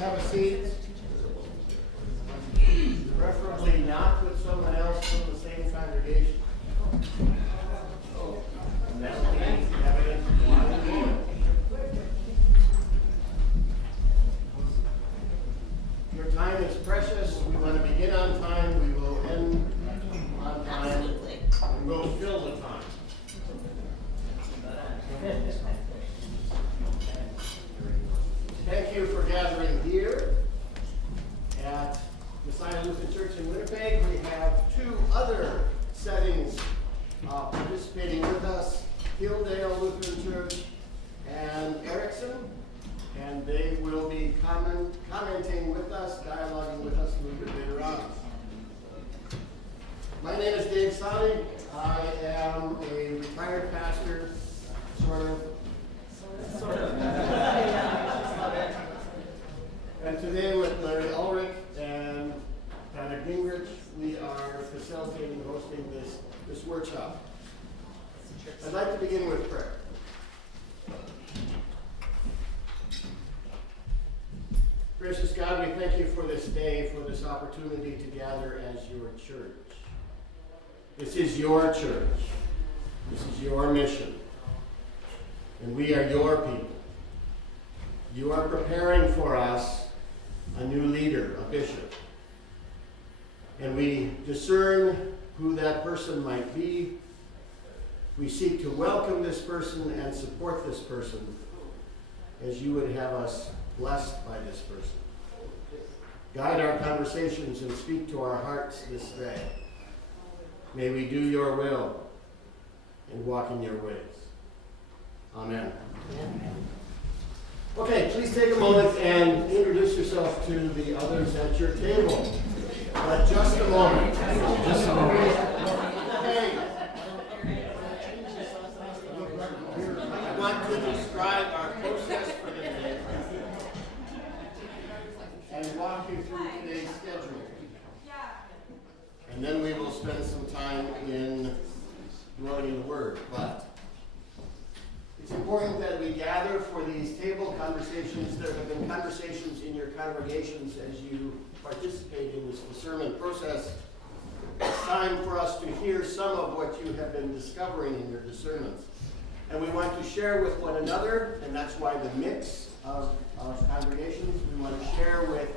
have a seat. Preferably not with someone else from the same congregation. And that will be evident why we do it. Your time is precious. We want to begin on time. We will end on time. Absolutely. And we'll fill the time. Thank you for gathering here at Messiah Lutheran Church in Winnipeg. We have two other settings participating with us, Hilldale Lutheran Church and Erickson, and they will be commenting with us, dialoguing with us a little bit later on. My name is Dave Sani. I am a retired pastor, sort of. And today with Larry Ulrich and Tyler Gingrich, we are facilitating and hosting this workshop. I'd like to begin with prayer. Gracious God, we thank you for this day, for this opportunity to gather as your church. This is your church. This is your mission. And we are your people. You are preparing for us a new leader, a bishop. And we discern who that person might be. We seek to welcome this person and support this person as you would have us blessed by this person. Guide our conversations and speak to our hearts this day. May we do your will and walk in your ways. Amen. Amen. Okay, please take a moment and introduce yourself to the others at your table. Just a moment. Just a moment. Hey. I want to describe our process for the day and walk you through today's schedule. And then we will spend some time in learning the Word. But it's important that we gather for these table conversations. There have been conversations in your congregations as you participate in this discernment process. It's time for us to hear some of what you have been discovering in your discernments. And we want to share with one another, and that's why the mix of congregations. We want to share with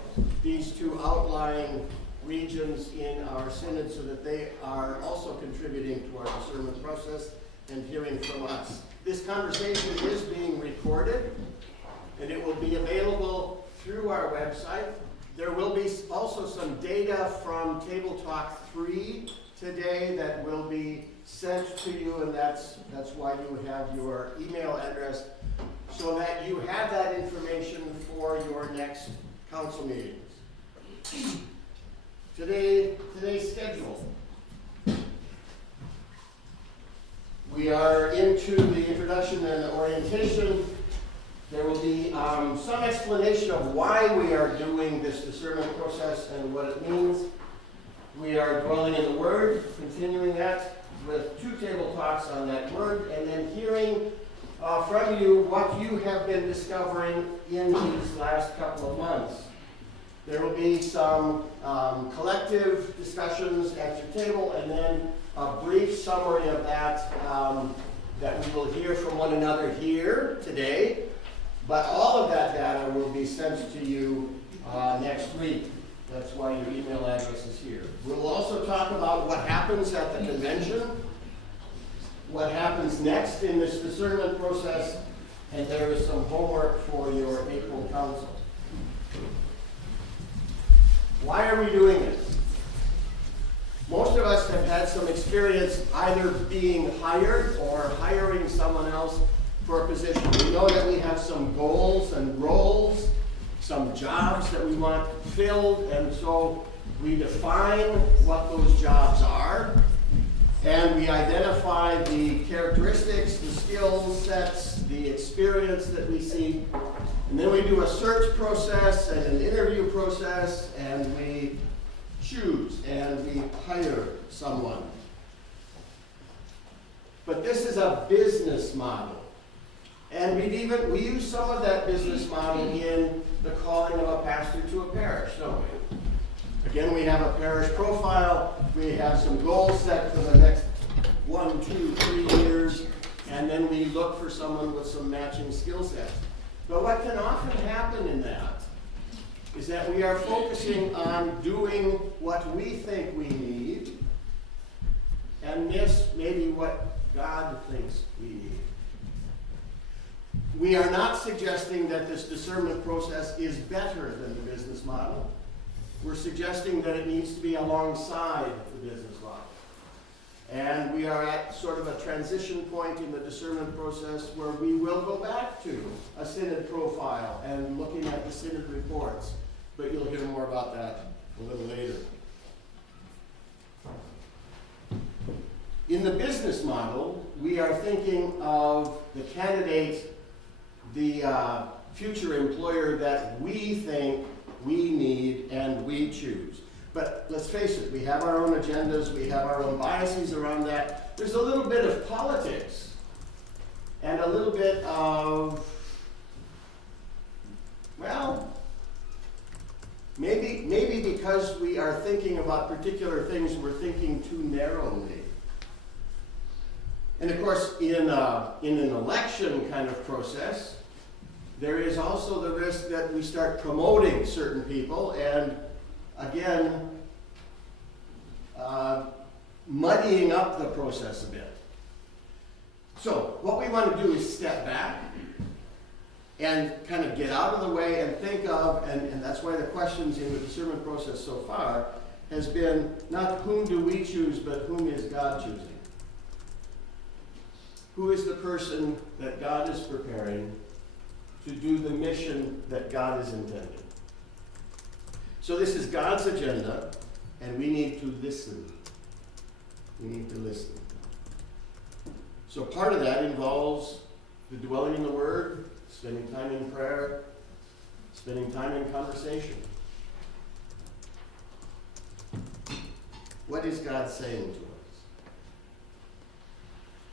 these two outlying regions in our synod so that they are also contributing to our discernment process and hearing from us. This conversation is being recorded, and it will be available through our website. There will be also some data from Table Talk 3 today that will be sent to you, and that's why you have your email address, so that you have that information for your next council meetings. Today's schedule. We are into the introduction and orientation. There will be some explanation of why we are doing this discernment process and what it means. We are dwelling in the Word, continuing that with two table talks on that Word, and then hearing from you what you have been discovering in these last couple of months. There will be some collective discussions at your table, and then a brief summary of that that we will hear from one another here today. But all of that data will be sent to you next week. That's why your email address is here. We'll also talk about what happens at the convention, what happens next in this discernment process, and there is some homework for your April council. Why are we doing this? Most of us have had some experience either being hired or hiring someone else for a position. We know that we have some goals and roles, some jobs that we want filled, and so we define what those jobs are, and we identify the characteristics, the skill sets, the experience that we see, and then we do a search process and an interview process, and we choose and we hire someone. But this is a business model. And we use some of that business model in the calling of a pastor Again, we have a parish profile. We have some goals set for the next 1, 2, 3 years, and then we look for someone with some matching skill sets. But what can often happen in that is that we are focusing on doing what we think we need and miss maybe what God thinks we need. We are not suggesting that this discernment process is better than the business model. We're suggesting that it needs to be alongside the business model. And we are at sort of a transition point in the discernment process where we will go back to a synod profile and looking at the synod reports. But you'll hear more about that a little later. In the business model, we are thinking of the candidate, the future employer that we think we need and we choose. But let's face it, we have our own agendas, we have our own biases around that. There's a little bit of politics and a little bit of, well, maybe because we are thinking about particular things, we're thinking too narrowly. And of course, in an election kind of process, there is also the risk that we start promoting certain people and, again, muddying up the process a bit. So what we want to do is step back and kind of get out of the way and think of, and that's why the questions in the discernment process so far has been not whom do we choose, but whom is God choosing? Who is the person that God is preparing to do the mission that God is intending? So this is God's agenda, and we need to listen. We need to listen. So part of that involves the dwelling in the Word, spending time in prayer, spending time in conversation. What is God saying to us?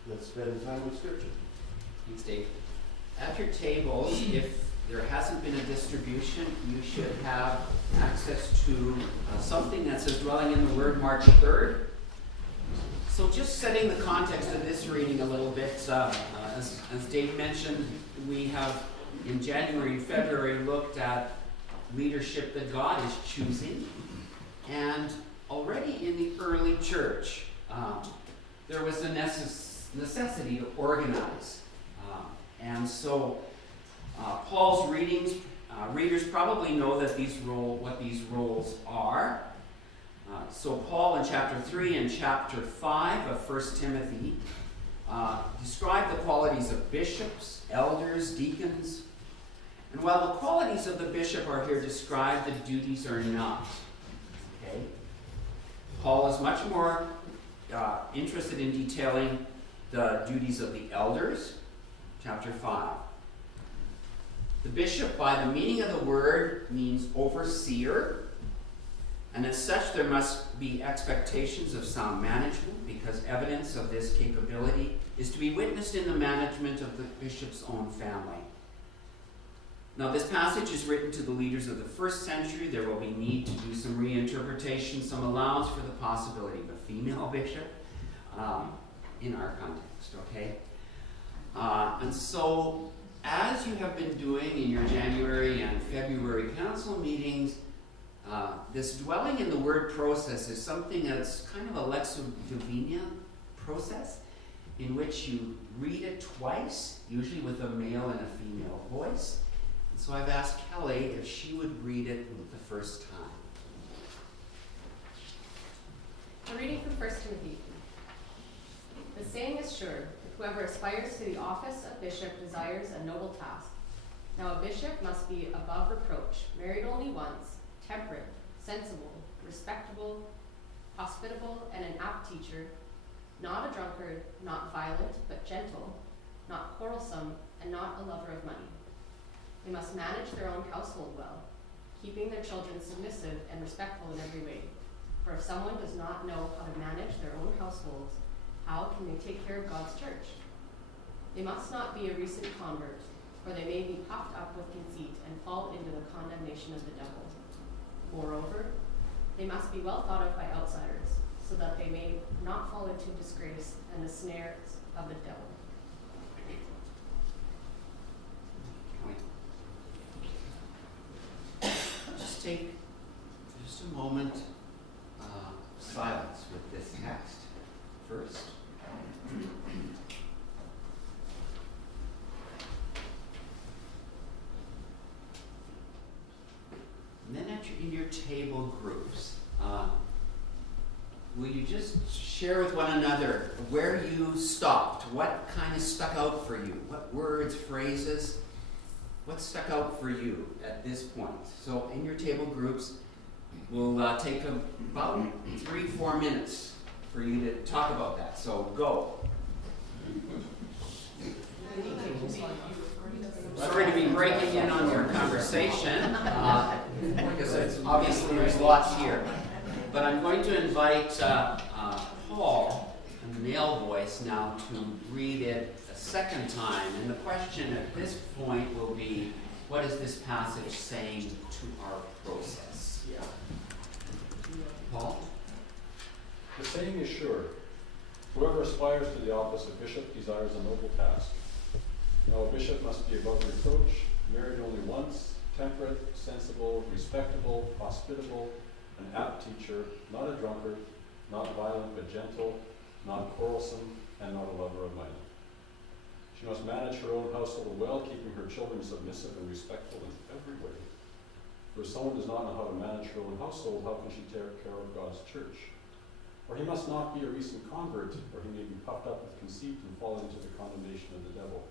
Let's spend time with Scripture. Thanks, Dave. At your tables, if there hasn't been a distribution, you should have access to something that says Dwelling in the Word, March 3rd. So just setting the context of this reading a little bit, as Dave mentioned, we have in January and February looked at leadership that God is choosing. And already in the early church, there was a necessity to organize. And so Paul's readers probably know that what these roles are. So Paul in chapter 3 and chapter 5 of 1 Timothy describe the qualities of bishops, elders, deacons. And while the qualities of the bishop are here described, the duties are not. Okay? Paul is much more interested in detailing the duties of the elders, chapter 5. The bishop, by the meaning of the word, means overseer. And as such, there must be expectations of sound management because evidence of this capability is to be witnessed in the management of the bishop's own family. Now, this passage is written to the leaders of the first century. There will be need to do some reinterpretation, some allowance for the possibility of a female bishop in our context, okay? And so, as you have been doing in your January and February council meetings, this dwelling in the word process is something that's kind of a lex divina process in which you read it twice, usually with a male and a female voice. And so I've asked Kelly if she would read it the first time. A reading from 1 Timothy. The saying is sure, that whoever aspires to the office of bishop desires a noble task. Now a bishop must be above reproach, married only once, temperate, sensible, respectable, hospitable, and an apt teacher, not a drunkard, not violent, but gentle, not quarrelsome, and not a lover of money. They must manage their own household well, keeping their children submissive and respectful in every way. For if someone does not know how to manage their own households, how can they take care of God's church? They must not be a recent convert, for they may be puffed up with conceit and fall into the condemnation of the devil. Moreover, They must be well thought of by outsiders, so that they may not fall into disgrace and the snares of the devil. Just take just a moment silence with this text first. And then in your table groups, will you just share with one another where you stopped? What kind of stuck out for you? What words, phrases? What stuck out for you at this point? So in your table groups, we'll take about 3-4 minutes for you to talk about that. So go. Sorry to be breaking in on your conversation, because obviously there's lots here. But I'm going to invite Paul, a male voice, now to read it a second time. And the question at this point will be, what is this passage saying to our process? Yeah. Paul? The saying is sure. Whoever aspires to the office of bishop desires a noble task. Now a bishop must be above reproach, married only once, temperate, sensible, respectable, hospitable, an apt teacher, not a drunkard, not violent but gentle, not quarrelsome, and not a lover of money. She must manage her own household well, keeping her children submissive and respectful in every way. For if someone does not know how to manage her own household, how can she take care of God's church? Or he must not be a recent convert, or he may be puffed up with conceit and fall into the condemnation of the devil.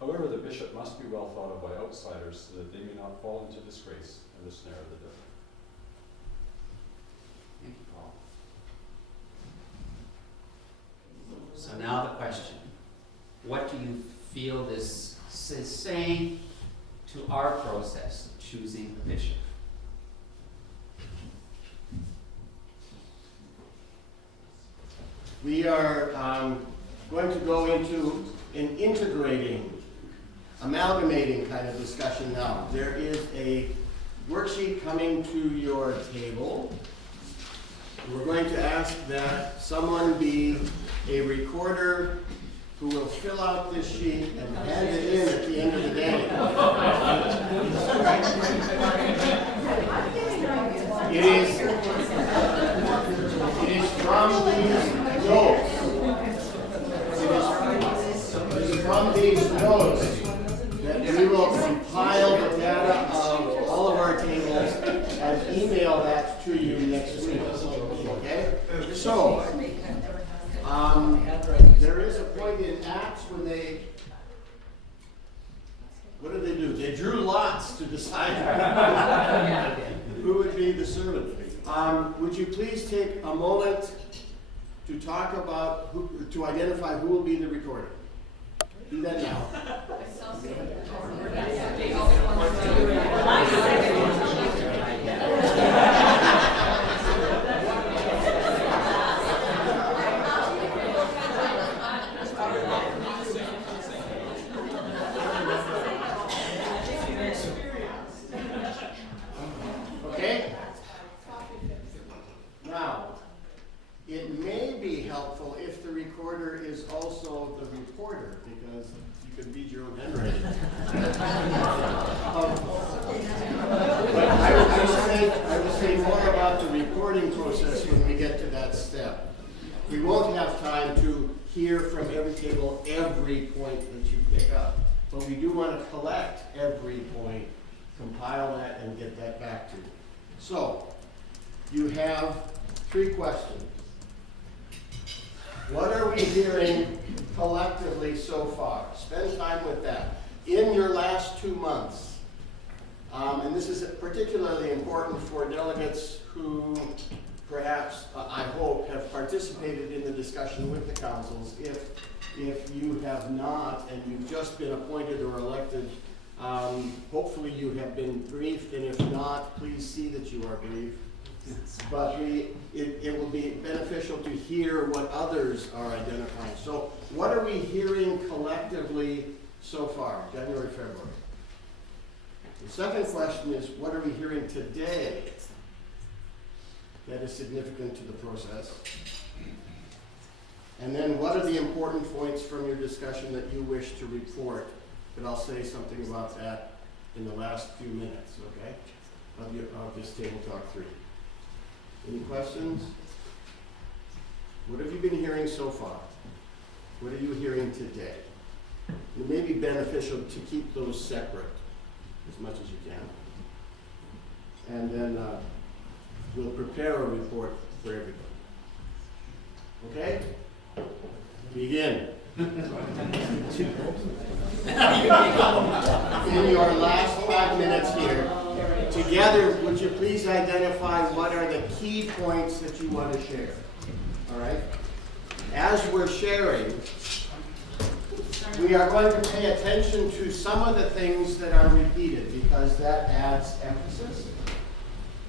However, the bishop must be well thought of by outsiders, so that they may not fall into disgrace and the snare of the devil. Thank you, Paul. So now the question. What do you feel this is saying to our process of choosing a bishop? We are going to go into an integrating, amalgamating kind of discussion now. There is a worksheet coming to your table. We're going to ask that someone be a recorder who will fill out this sheet and hand it in at the end of the day. It is from these notes. It is from these notes that we will compile the data of all of our tables and email that to you next week. Okay? So, there is a point in Acts when what do? They drew lots to decide who would be the servant. Would you please take a moment to talk about, to identify who will be the recorder? Do that now. Okay? Now, it may be helpful if the recorder is also the reporter, because you can read your own handwriting. But I will say more about the reporting process when we get to that step. We won't have time to hear from every table every point that you pick up, but we do want to collect every point, compile that, and get that back to you. So, you have 3 questions. What are we hearing collectively so far? Spend time with that. In your last 2 months, and this is particularly important for delegates who perhaps, I hope, have participated in the discussion with the councils. If you have not and you've just been appointed or elected, hopefully you have been briefed, and if not, please see that you are briefed. But it will be beneficial to hear what others are identifying. So what are we hearing collectively so far, January, February? The second question is, what are we hearing today? that is significant to the process? And then what are the important points from your discussion that you wish to report? But I'll say something about that in the last few minutes, okay? Of this Table Talk 3. Any questions? What have you been hearing so far? What are you hearing today? It may be beneficial to keep those separate as much as you can. And then we'll prepare a report for everybody. Okay? Begin. In your last 5 minutes here, together, would you please identify what are the key points that you want to share? All right? As we're sharing, we are going to pay attention to some of the things that are repeated because that adds emphasis.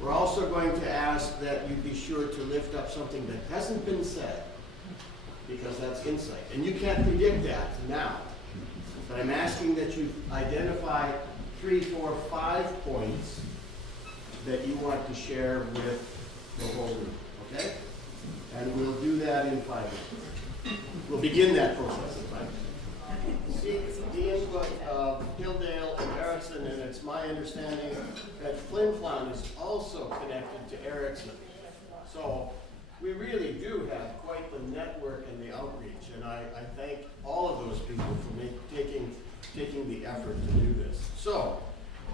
We're also going to ask that you be sure to lift up something that hasn't been said because that's insight. And you can't predict that now. But I'm asking that you identify 3, 4, 5 points that you want to share with the whole group, okay? And we'll do that in 5 minutes. We'll begin that process in 5 minutes. Seek the input of Hildale and Erickson, and it's my understanding that Flin Flon is also connected to Erickson. So we really do have quite the network and the outreach, and I thank all of those people for taking the effort to do this. So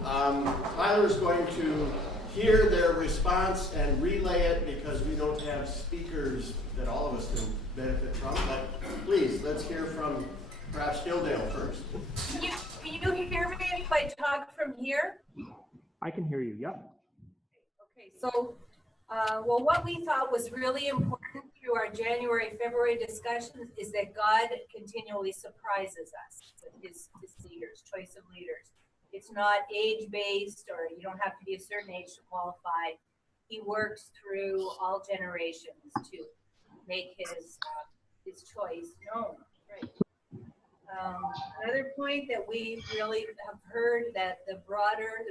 Tyler is going to hear their response and relay it because we don't have speakers that all of us can benefit from. But please, let's hear from perhaps Hildale first. Can you hear me if I talk from here? I can hear you, yep. Okay, so, well, what we thought was really important through our January, February discussions is that God continually surprises us with his leaders, choice of leaders. It's not age-based, or you don't have to be a certain age to qualify. He works through all generations to make his choice known. Right. Another point that we really have heard that the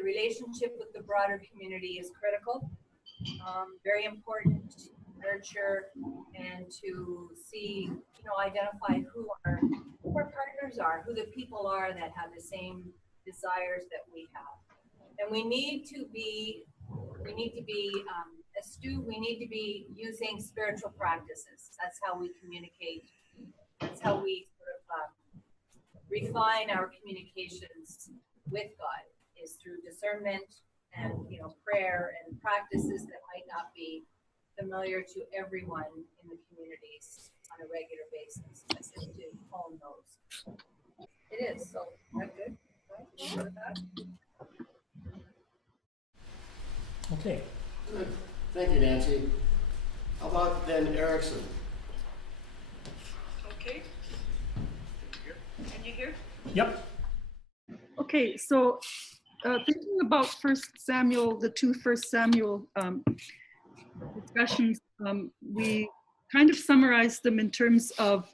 relationship with the broader community is critical. Very important to nurture and to see, identify who our partners are, who the people are that have the same desires that we have. And we need to be astute. We need to be using spiritual practices. That's how we communicate. That's how we sort of refine our communications with God, is through discernment and prayer and practices that might not be familiar to everyone in the communities on a regular basis. I think to hone those. It is. So that's good. Right? Okay. Good. Thank you, Nancy. How about then Erickson? Okay. Can you hear? Yep. Okay, so thinking about the two First Samuel discussions, we kind of summarized them in terms of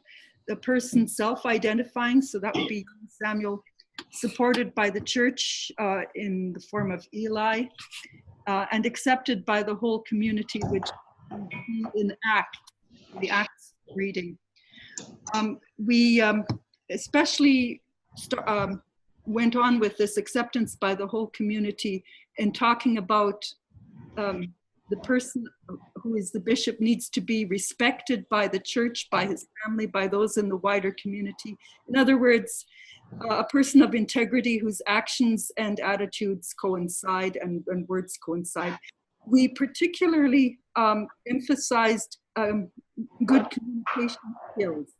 the person self-identifying. So that would be Samuel, supported by the church in the form of Eli, and accepted by the whole community, which in the Acts reading. We especially went on with this acceptance by the whole community and talking about the person who is the bishop needs to be respected by the church, by his family, by those in the wider community. In other words, a person of integrity whose actions and attitudes coincide and words coincide. We particularly emphasized good communication skills.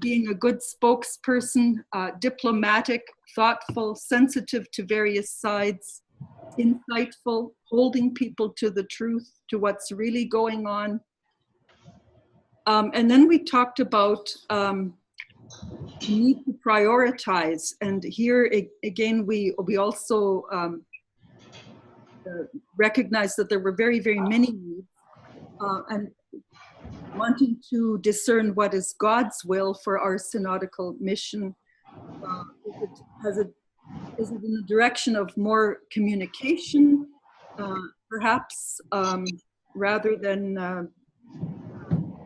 Being a good spokesperson, diplomatic, thoughtful, sensitive to various sides, insightful, holding people to the truth, to what's really going on. And then we talked about the need to prioritize. And here again, we also recognized that there were very, very many needs. And wanting to discern what is God's will for our synodical mission. Is it in the direction of more communication, perhaps rather than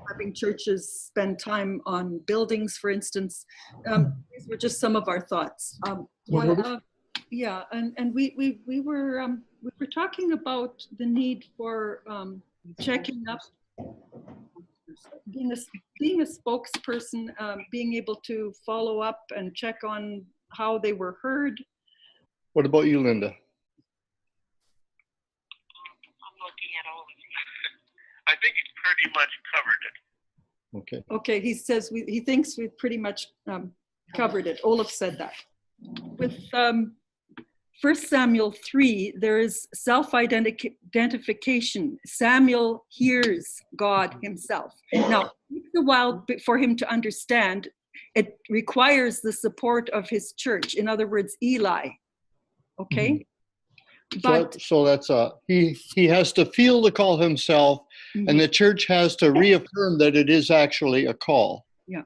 having churches spend time on buildings, for instance. These were just some of our thoughts. Yeah, and we were talking about the need for checking up, being a spokesperson, being able to follow up and check on how they were heard. What about you, Linda? I'm looking at all of them. I think it's pretty much covered it. Okay. Okay, he says he thinks we've pretty much covered it. Olaf said that. With 1 Samuel 3, there is self-identification. Samuel hears God himself. Now, it takes a while for him to understand. It requires the support of his church. In other words, Eli. Okay? But So that's he has to feel the call himself, and the church has to reaffirm that it is actually a call. Yeah.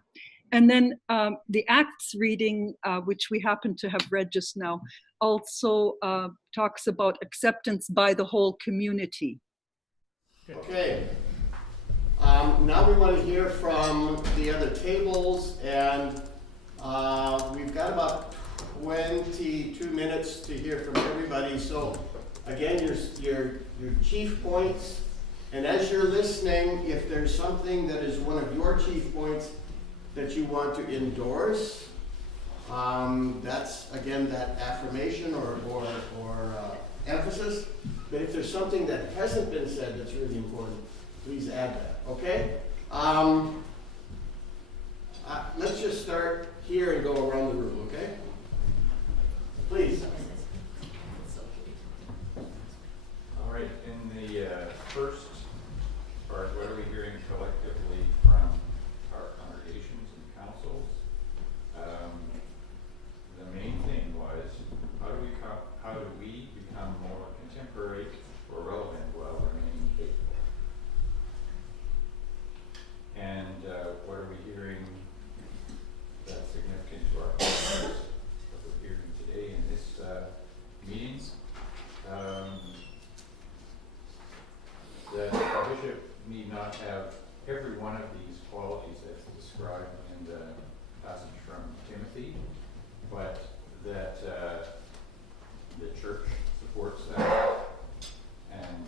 And then the Acts reading, which we happen to have read just now, also talks about acceptance by the whole community. Okay. Now we want to hear from the other tables, and we've got about 22 minutes to hear from everybody. So again, your chief points, and as you're listening, if there's something that is one of your chief points that you want to endorse, that's again that affirmation or emphasis. But if there's something that hasn't been said that's really important, please add that. Okay? Let's just start here and go around the room. Okay? Please. All right, in the first part, what are we hearing collectively from our congregations and councils? The main thing was, how do we become more contemporary or relevant while remaining faithful? And what are we hearing that's significant to our congregations? What we're hearing today in this meeting? That a bishop need not have every one of these qualities that's described in the passage from Timothy, but that the church supports that and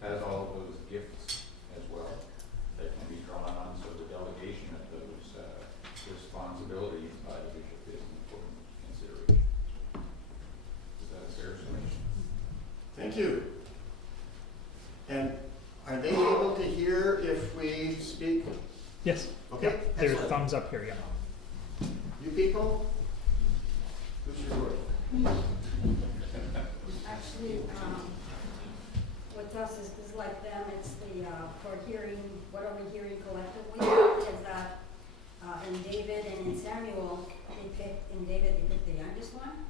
has all of those gifts as well that can be drawn on. So the delegation of those responsibilities by the bishop is an important consideration. Is that a fair summation? Thank you. And are they able to hear if we speak? Yes. Okay. Yep. There's Excellent. thumbs up here, yeah. You people? Who's your word? Actually, with us is like them, it's the, for hearing, what are we hearing collectively, is that in David and in Samuel, in David they picked the youngest one,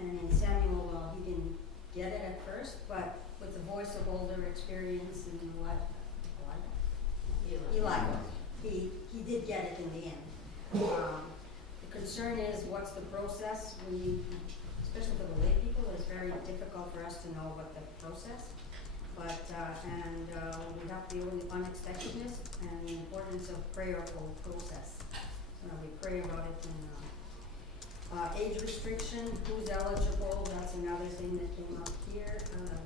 and in Samuel, he didn't get it at first, but with the voice of older experience and Eli, he did get it in the end. The concern is, what's the process? Especially for the lay people, it's very difficult for us to know what the process. But we have the unexpectedness and the importance of prayerful process. We pray about it in age restriction, who's eligible, that's another thing that came up here.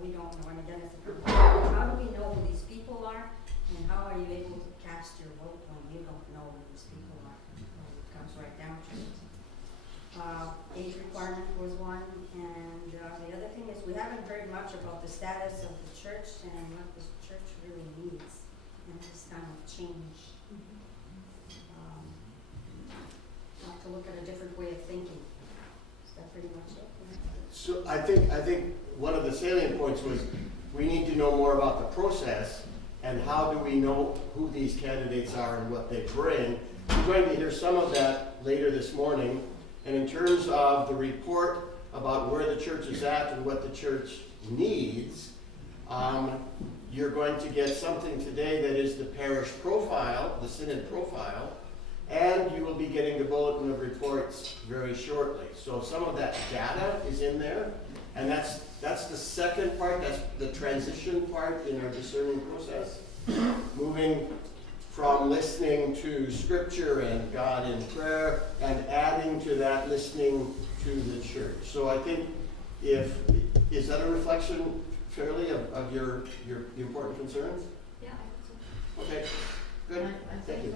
We don't know, and again, how do we know who these people are, and how are you able to cast your vote when you don't know who these people are? It comes right down to it. Age requirement was one, and the other thing is we haven't heard much about the status of the church and what the church really needs in this time of change. Have to look at a different way of thinking. Is that pretty much it? So I think one of the salient points was we need to know more about the process and how do we know who these candidates are and what they bring. We're going to hear some of that later this morning. And in terms of the report about where the church is at and what the church needs, you're going to get something today that is the parish profile, the synod profile, and you will be getting the bulletin of reports very shortly. So some of that data is in there, and that's that's the second part, that's the transition part in our discerning process. Moving from listening to scripture and God in prayer and adding to that listening to the church. So I think is that a reflection fairly of your important concerns? Yeah, I think so. Okay, good. I Thank you.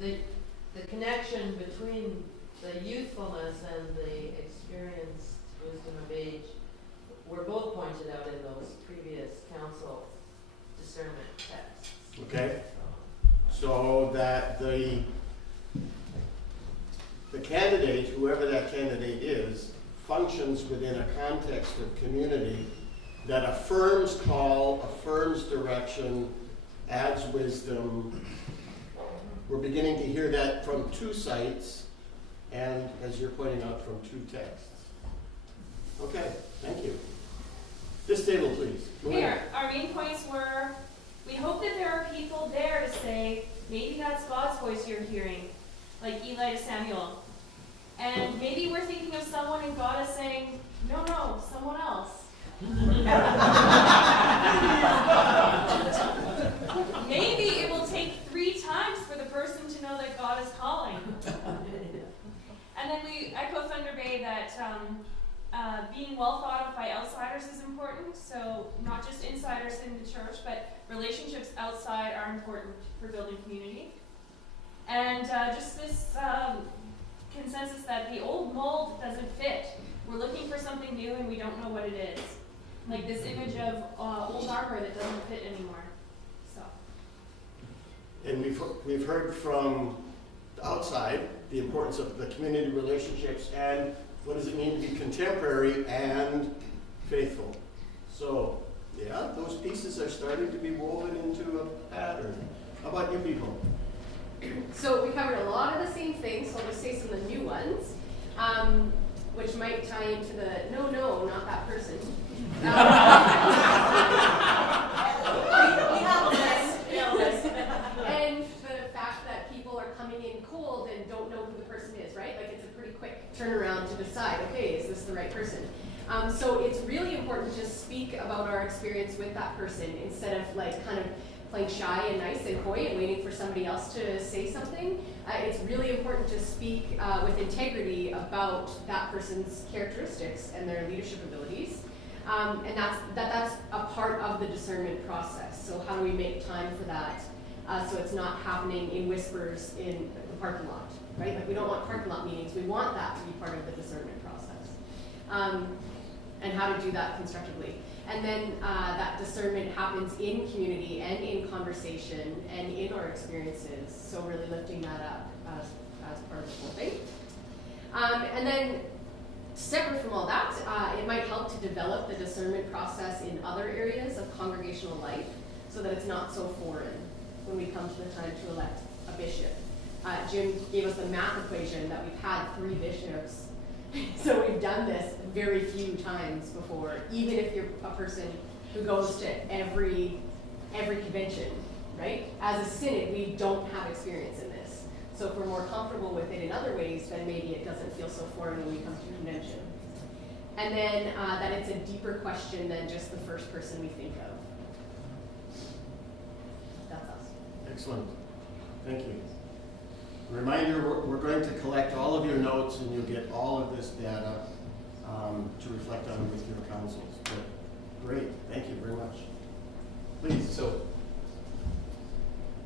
think the connection between the youthfulness and the experienced wisdom of age were both pointed out in those previous council discernment texts. Okay, so that the candidate, whoever that candidate is, functions within a context of community that affirms call, affirms direction, adds wisdom. We're beginning to hear that from two sites, and as you're pointing out, from two texts. Okay, thank you. This table, please. Here, our main points were, we hope that there are people there to say, maybe that's God's voice you're hearing, like Eli to Samuel. And maybe we're thinking of someone and God is saying, no, someone else. Maybe it will take 3 times for the person to know that God is calling. And then we echo Thunder Bay that being well thought of by outsiders is important. So not just insiders in the church, but relationships outside are important for building community. And just this consensus that the old mold doesn't fit. We're looking for something new and we don't know what it is. Like this image of old armor that doesn't fit anymore. So. And we've heard from the outside the importance of the community relationships and what does it mean to be contemporary and faithful. So, yeah, those pieces are starting to be woven into a pattern. How about you people? So we covered a lot of the same things, so I'll just say some of the new ones, which might tie into the no, not that person. We have a list. And the fact that people are coming in cold and don't know who the person is, right? Like it's a pretty quick turnaround to decide, okay, is this the right person? So it's really important to speak about our experience with that person instead of like kind of playing shy and nice and coy and waiting for somebody else to say something. It's really important to speak with integrity about that person's characteristics and their leadership abilities. And that's a part of the discernment process. So how do we make time for that so it's not happening in whispers in the parking lot, right? Like we don't want parking lot meetings. We want that to be part of the discernment process. And how to do that constructively. And then that discernment happens in community and in conversation and in our experiences. So really lifting that up as part of the whole thing. And then separate from all that, it might help to develop the discernment process in other areas of congregational life so that it's not so foreign when we come to the time to elect a bishop. Jim gave us the math equation that we've had 3 bishops. So we've done this very few times before, even if you're a person who goes to every convention, right? As a synod, we don't have experience in this. So if we're more comfortable with it in other ways, then maybe it doesn't feel so foreign when we come to convention. And then that it's a deeper question than just the first person we think of. That's us. Excellent. Thank you. Reminder, we're going to collect all of your notes and you'll get all of this data to reflect on with your councils. But great, thank you very much. Please. So,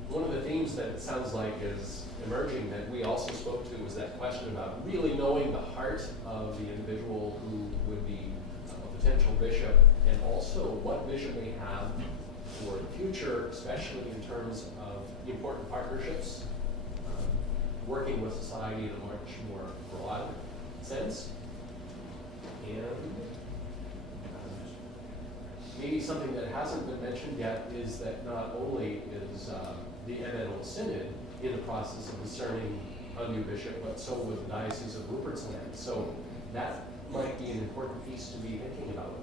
one of the themes that it sounds like is emerging that we also spoke to was that question about really knowing the heart of the individual who would be a potential bishop, and also what vision they have for the future, especially in terms of important partnerships, working with society in a much more broad sense. And maybe something that hasn't been mentioned yet is that not only is the NNO Synod in the process of discerning a new bishop, but so with the Diocese of Rupert's Land. So that might be an important piece to be thinking about.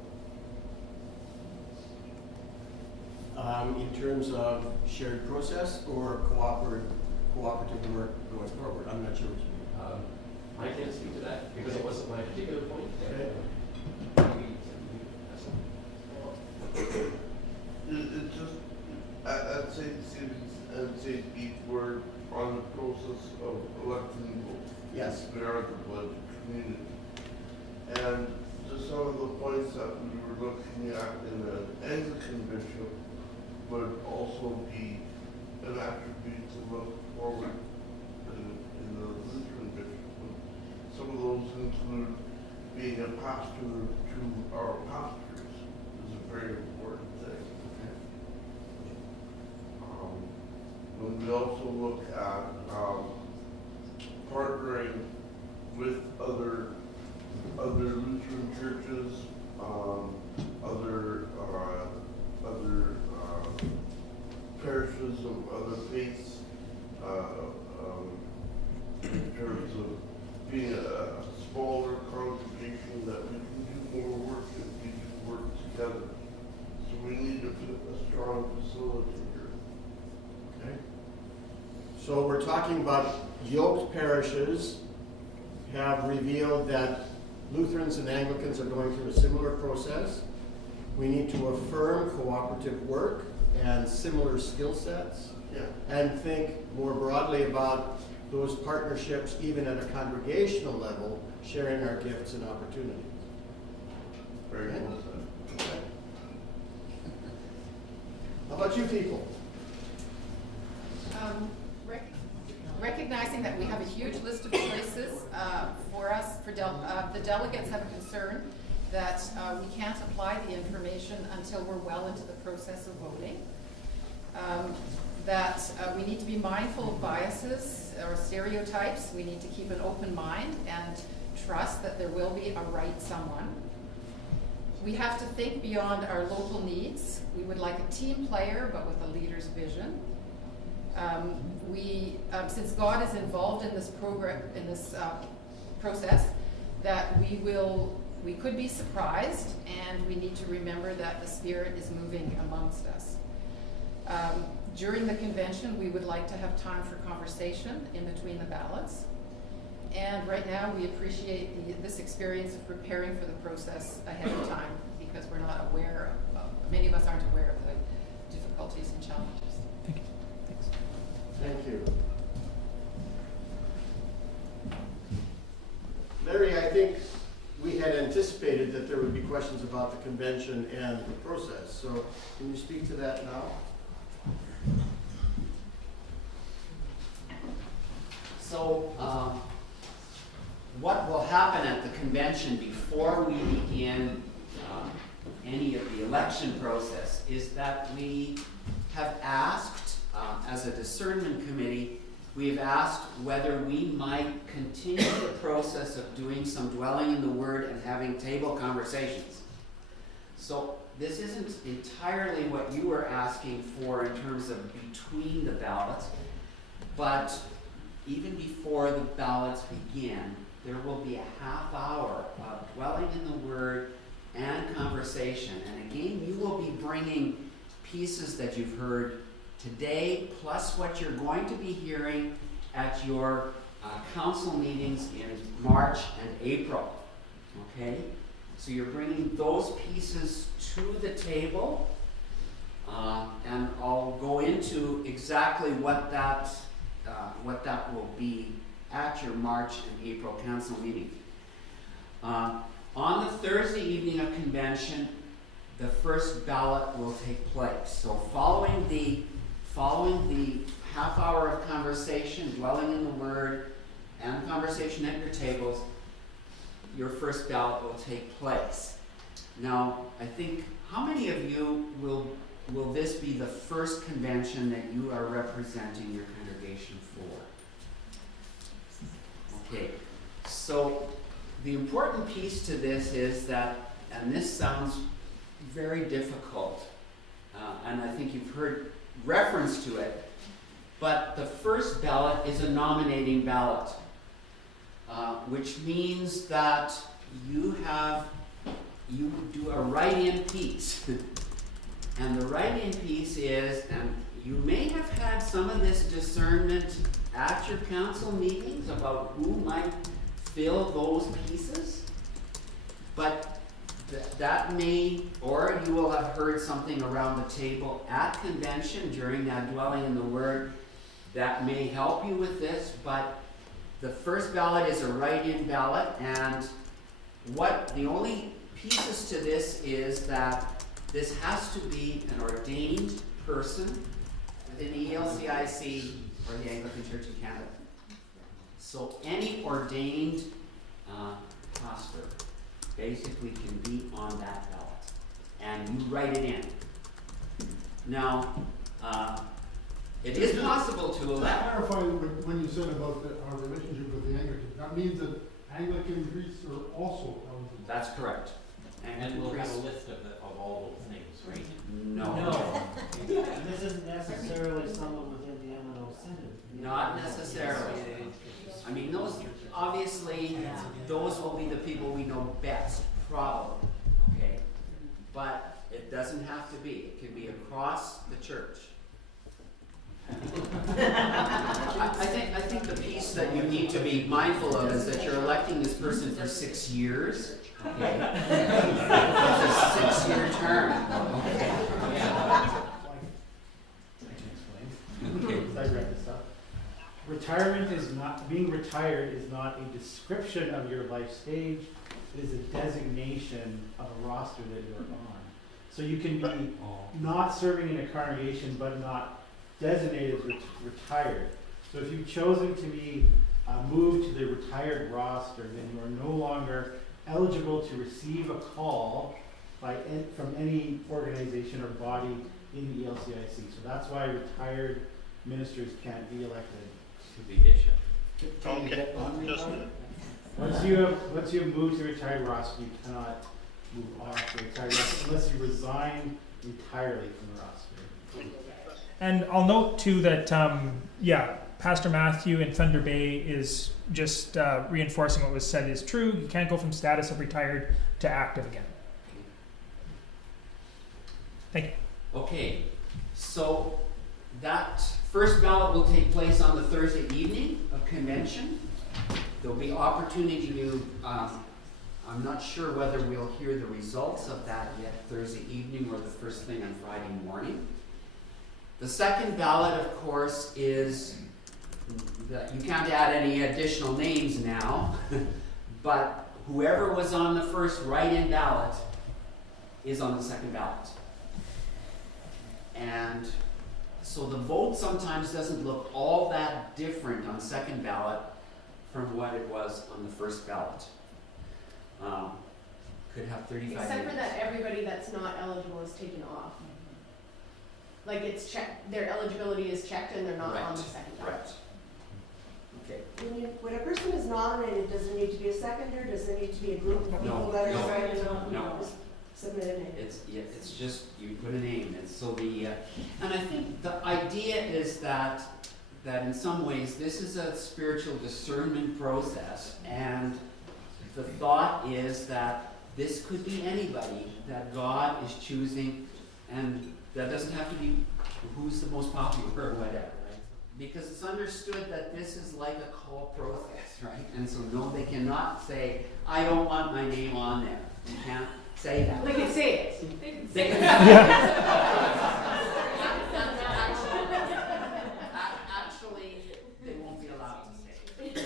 In terms of shared process or cooperative work going forward? I'm not sure what you mean. I can't speak to that because it wasn't my particular point. Okay. say deep word on the process of electing Yes. we are the budget community. And just some of the points that we were looking at in an Anglican bishop would also be an attribute to look forward in the Lutheran bishop. Some of those include being a pastor to our pastors is a very important thing. When we also look at partnering with other Lutheran churches, other parishes of other faiths, in terms of being a smaller congregation, that we can do more work if we do work together. So we need a strong facility here. Okay. So we're talking about yoked parishes have revealed that Lutherans and Anglicans are going through a similar process. We need to affirm cooperative work and similar skill sets. Yeah. And think more broadly about those partnerships, even at a congregational level, sharing our gifts and opportunities. Very well said. Okay. How about you people? Recognizing that we have a huge list of choices for us, the delegates have a concern that we can't apply the information until we're well into the process of voting. That we need to be mindful of biases or stereotypes. We need to keep an open mind and trust that there will be a right someone. We have to think beyond our local needs. We would like a team player, but with a leader's vision. Since God is involved in this process, that we could be surprised, and we need to remember that the Spirit is moving amongst us. During the convention, we would like to have time for conversation in between the ballots. And right now, we appreciate this experience of preparing for the process ahead of time, because we're not aware of, many of us aren't aware of the difficulties and challenges. Thank you. Thanks. Thank you. Larry, I think we had anticipated that there would be questions about the convention and the process. So can you speak to that now? So, what will happen at the convention before we begin any of the election process is that we have asked, as a discernment committee, we have asked whether we might continue the process of doing some dwelling in the Word and having table conversations. So this isn't entirely what you were asking for in terms of between the ballots, but even before the ballots begin, there will be a half hour of dwelling in the Word and conversation. And again, you will be bringing pieces that you've heard today, plus what you're going to be hearing at your council meetings in March and April. Okay? So you're bringing those pieces to the table, and I'll go into exactly what that will be at your March and April council meeting. On the Thursday evening of convention, the first ballot will take place. So following the half hour of conversation, dwelling in the Word, and conversation at your tables, your first ballot will take place. Now, I think, how many of you will this be the first convention that you are representing your congregation for? Okay, so the important piece to this is that, and this sounds very difficult, and I think you've heard reference to it, but the first ballot is a nominating ballot, which means that you do a write-in piece. And the write-in piece is, and you may have had some of this discernment at your council meetings about who might fill those pieces, but that may, or you will have heard something around the table at convention during that dwelling in the Word, that may help you with this, but the first ballot is a write-in ballot, and what the only pieces to this is that this has to be an ordained person within the ELCIC or the Anglican Church of Canada. So any ordained pastor basically can be on that ballot, and you write it in. Now, it is possible to elect. Clarify when you said about our relationship with the Anglican, that means that Anglican priests are also eligible. That's correct. And we'll have a list of all those names, right? No. And this isn't necessarily someone within the MNO Synod. Not necessarily. I mean, those, obviously, those will be the people we know best, probably, okay? But it doesn't have to be. It can be across the church. I think the piece that you need to be mindful of is that you're electing this person for 6 years. Okay? It's a 6-year term. Okay. I read this up. Retirement is not, being retired is not a description of your life stage. It is a designation of a roster that you're on. So you can be not serving in a congregation but not designated as retired. So if you've chosen to be moved to the retired roster, then you are no longer eligible to receive a call from any organization or body in the ELCIC. So that's why retired ministers can't be elected to be bishop. Okay. Once you have moved to the retired roster, you cannot move off the retired roster unless you resign entirely from the roster. And I'll note too that, Pastor Matthew in Thunder Bay is just reinforcing what was said is true. You can't go from status of retired to active again. Thank you. Okay, so that first ballot will take place on the Thursday evening of convention. There'll be opportunity to, I'm not sure whether we'll hear the results of that yet Thursday evening or the first thing on Friday morning. The second ballot, of course, is that you can't add any additional names now, but whoever was on the first write-in ballot is on the second ballot. And so the vote sometimes doesn't look all that different on second ballot from what it was on the first ballot. Could have 35 Except names. for that everybody that's not eligible is taken off. Like it's checked, their eligibility is checked and they're not on the second ballot. Right. Okay. When a person is nominated, does there need to be a seconder? Does there need to be a group of people that are decided on? No. Submit a name. It's just you put a name. And so and I think the idea is that in some ways this is a spiritual discernment process, and the thought is that this could be anybody that God is choosing, and that doesn't have to be who's the most popular or whatever, right? Because it's understood that this is like a call process, right? And so no, they cannot say, I don't want my name on there. You can't say that. They can say it. They can Actually, they won't be allowed to say it.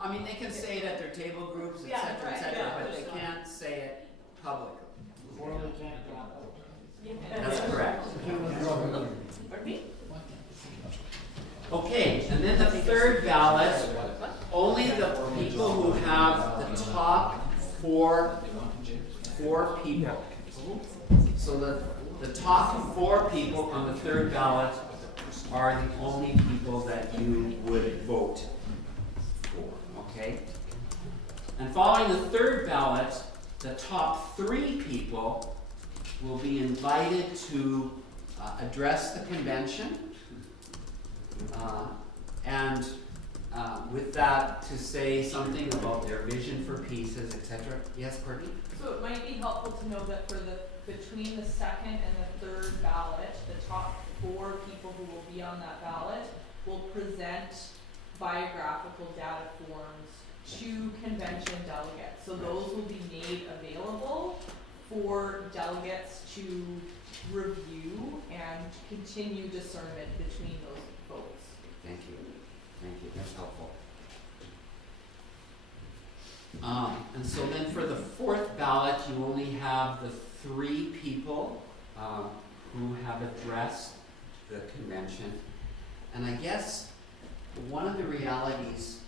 I mean, they can say it at their table groups, etc., but they can't say it publicly. That's correct. Okay, and then the third ballot, only the people who have the top four people. So the top 4 people on the third ballot are the only people that you would vote for, okay? And following the third ballot, the top 3 people will be invited to address the convention, and with that to say something about their vision for pieces, etc. Yes, Courtney? So it might be helpful to know that for between the second and the third ballot, the top 4 people who will be on that ballot will present biographical data forms to convention delegates. So those will be made available for delegates to review and continue discernment between those votes. Thank you. Thank you. That's helpful. And so then for the fourth ballot, you only have the 3 people who have addressed the convention. And I guess one of the realities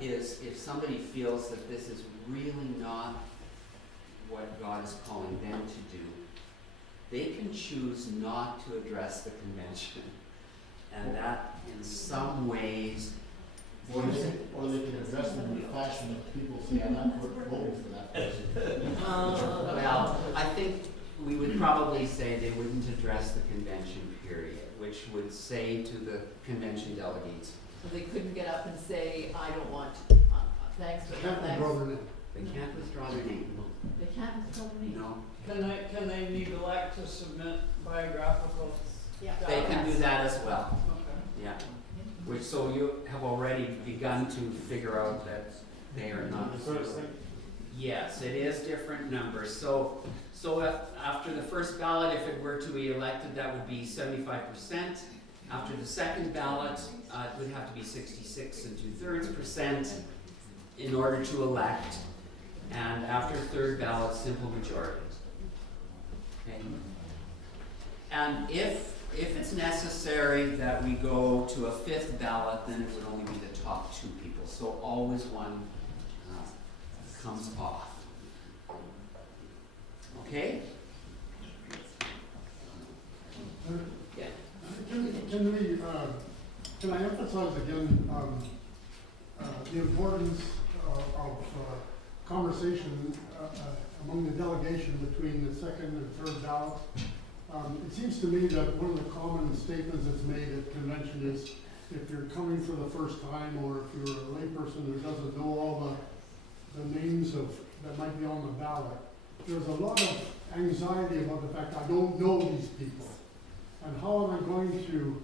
is if somebody feels that this is really not what God is calling them to do, they can choose not to address the convention. And that in some ways, Or they can address them in a fashion that people say, I'm not voting for that person. well, I think we would probably say they wouldn't address the convention period, which would say to the convention delegates, So they couldn't get up and say, I don't want, thanks, but no Can't thanks. withdraw their name. they can't withdraw their name. They can't withdraw their name. No. Can they neglect to submit biographical? Yeah. They can do that as well. Okay. Yeah. Which, so you have already begun to figure out that they are not. Yes, it is different numbers. So after the first ballot, if it were to be elected, that would be 75%. After the second ballot, it would have to be 66 2/3% in order to elect. And after third ballot, simple majority. Okay. And if it's necessary that we go to a fifth ballot, then it would only be the top 2 people. So always one comes off. Okay? Yeah. Can I emphasize again the importance of conversation among the delegation between the second and third ballot? It seems to me that one of the common statements that's made at convention is if you're coming for the first time or if you're a layperson who doesn't know all the names that might be on the ballot, there's a lot of anxiety about the fact I don't know these people. And how am I going to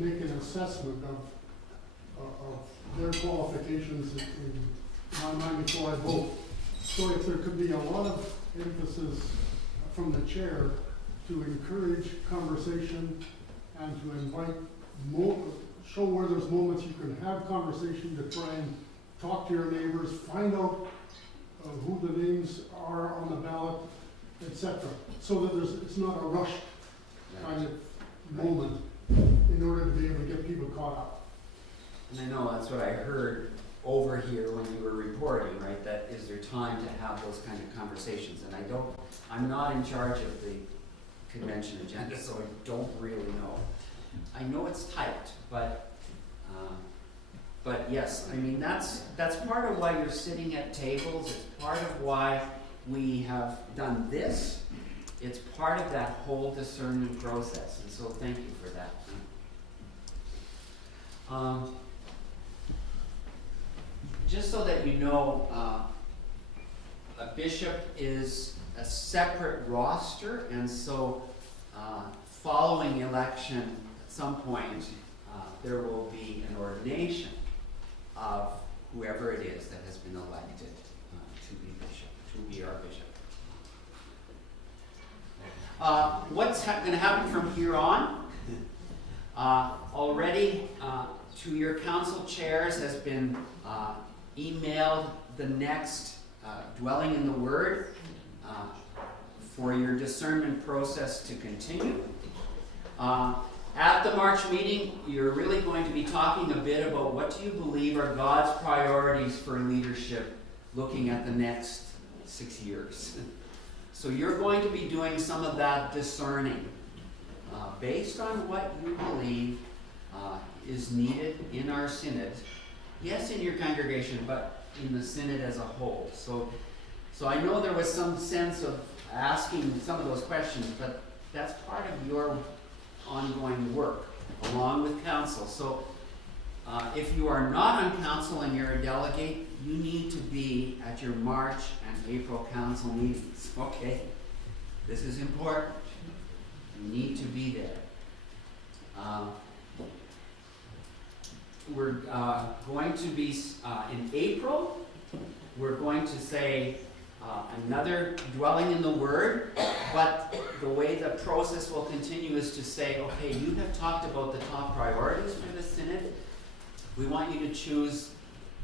make an assessment of their qualifications in my mind before I vote? So if there could be a lot of emphasis from the chair to encourage conversation and to invite show where there's moments you can have conversation to try and talk to your neighbors, find out who the names are on the ballot, etc. So that it's not a rushed kind of moment in order to be able to get people caught up. And I know that's what I heard over here when you were reporting, right? That is there time to have those kind of conversations? And I'm not in charge of the convention agenda, so I don't really know. I know it's tight, but yes, I mean that's part of why you're sitting at tables. It's part of why we have done this. It's part of that whole discernment process, and so thank you for that. Just so that you know, a bishop is a separate roster, and so following election, at some point, there will be an ordination of whoever it is that has been elected to be bishop, to be our bishop. What's going to happen from here on? Already, to your council chairs has been emailed the next dwelling in the Word for your discernment process to continue. At the March meeting, you're really going to be talking a bit about what do you believe are God's priorities for leadership looking at the next 6 years. So you're going to be doing some of that discerning based on what you believe is needed in our synod. Yes, in your congregation, but in the synod as a whole. So I know there was some sense of asking some of those questions, but that's part of your ongoing work along with council. So if you are not on council and you're a delegate, you need to be at your March and April council meetings, okay? This is important. You need to be there. We're going to be, in April, we're going to say another dwelling in the Word, but the way the process will continue is to say, okay, you have talked about the top priorities for the synod. We want you to choose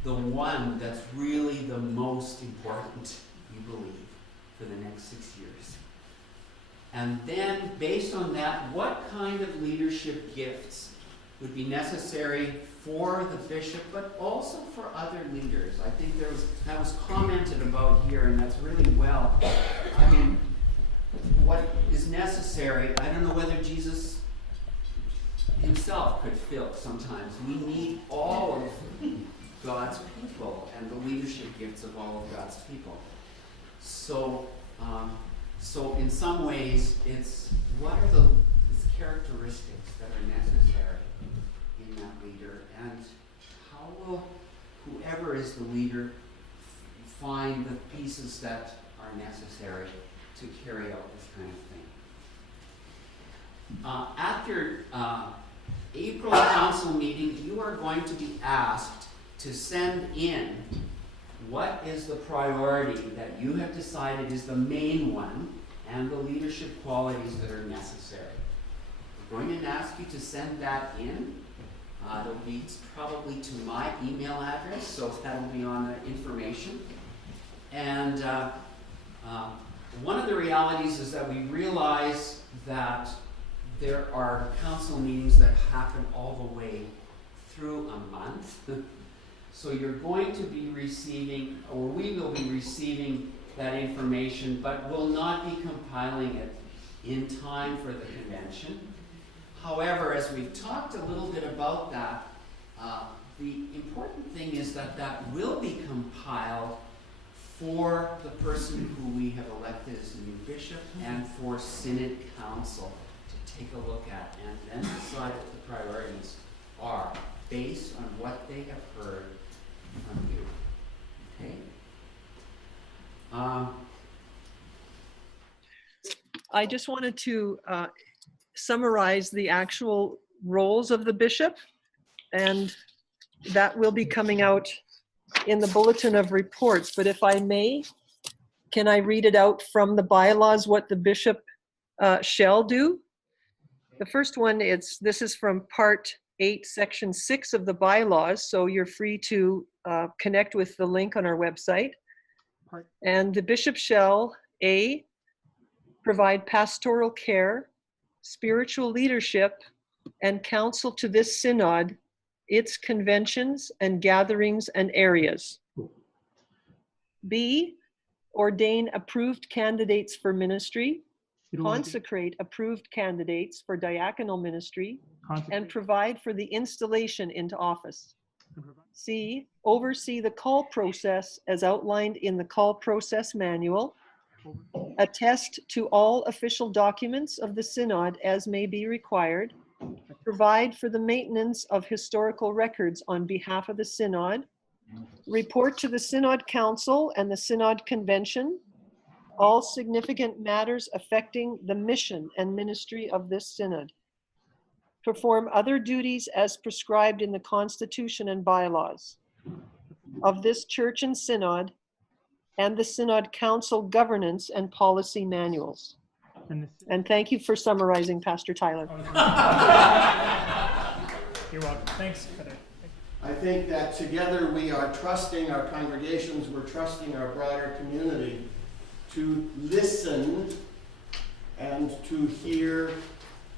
the one that's really the most important, you believe, for the next 6 years. And then, based on that, what kind of leadership gifts would be necessary for the bishop, but also for other leaders? I think that was commented about here, and that's really well. I mean, what is necessary, I don't know whether Jesus himself could fill sometimes. We need all of God's people and the leadership gifts of all of God's people. So in some ways, it's what are the characteristics that are necessary in that leader, and how will whoever is the leader find the pieces that are necessary to carry out this kind of thing. After April council meeting, you are going to be asked to send in what is the priority that you have decided is the main one and the leadership qualities that are necessary. We're going to ask you to send that in. It'll be probably to my email address, so that'll be on the information. And one of the realities is that we realize that there are council meetings that happen all the way through a month. So you're going to be receiving, or we will be receiving that information, but will not be compiling it in time for the convention. However, as we've talked a little bit about that, the important thing is that that will be compiled for the person who we have elected as the new bishop and for Synod Council to take a look at and then decide what the priorities are based on what they have heard from you. Okay? I just wanted to summarize the actual roles of the bishop, and that will be coming out in the bulletin of reports. But if I may, can I read it out from the bylaws what the bishop shall do? The first one, this is from part 8, section 6 of the bylaws, so you're free to connect with the link on our website. And the bishop shall, A, provide pastoral care, spiritual leadership, and counsel to this synod, its conventions and gatherings and areas. B, ordain approved candidates for ministry, consecrate approved candidates for diaconal ministry, and provide for the installation into office. C, oversee the call process as outlined in the call process manual, attest to all official documents of the synod as may be required, provide for the maintenance of historical records on behalf of the synod, report to the synod council and the synod convention all significant matters affecting the mission and ministry of this synod, perform other duties as prescribed in the constitution and bylaws of this church and synod, and the synod council governance and policy manuals. And thank you for summarizing, Pastor Tyler. You're welcome. Thanks, Heather. I think that together we are trusting our congregations, we're trusting our broader community to listen and to hear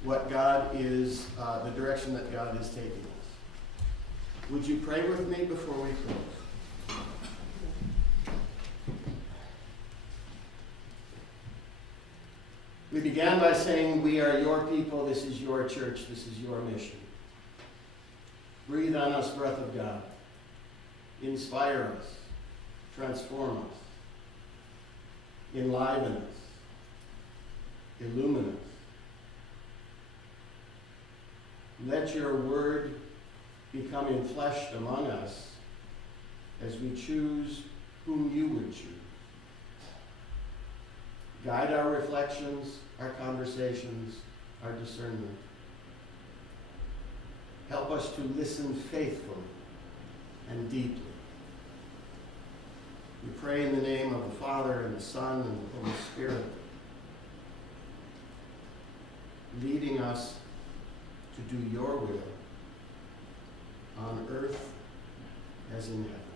what God is, the direction that God is taking us. Would you pray with me before we close? We began by saying, we are your people, this is your church, this is your mission. Breathe on us, breath of God. Inspire us, transform us, enliven us, illumine us. Let your word become enfleshed among us as we choose whom you would choose. Guide our reflections, our conversations, our discernment. Help us to listen faithfully and deeply. We pray in the name of the Father, and the Son, and the Holy Spirit. do your will on earth as in heaven.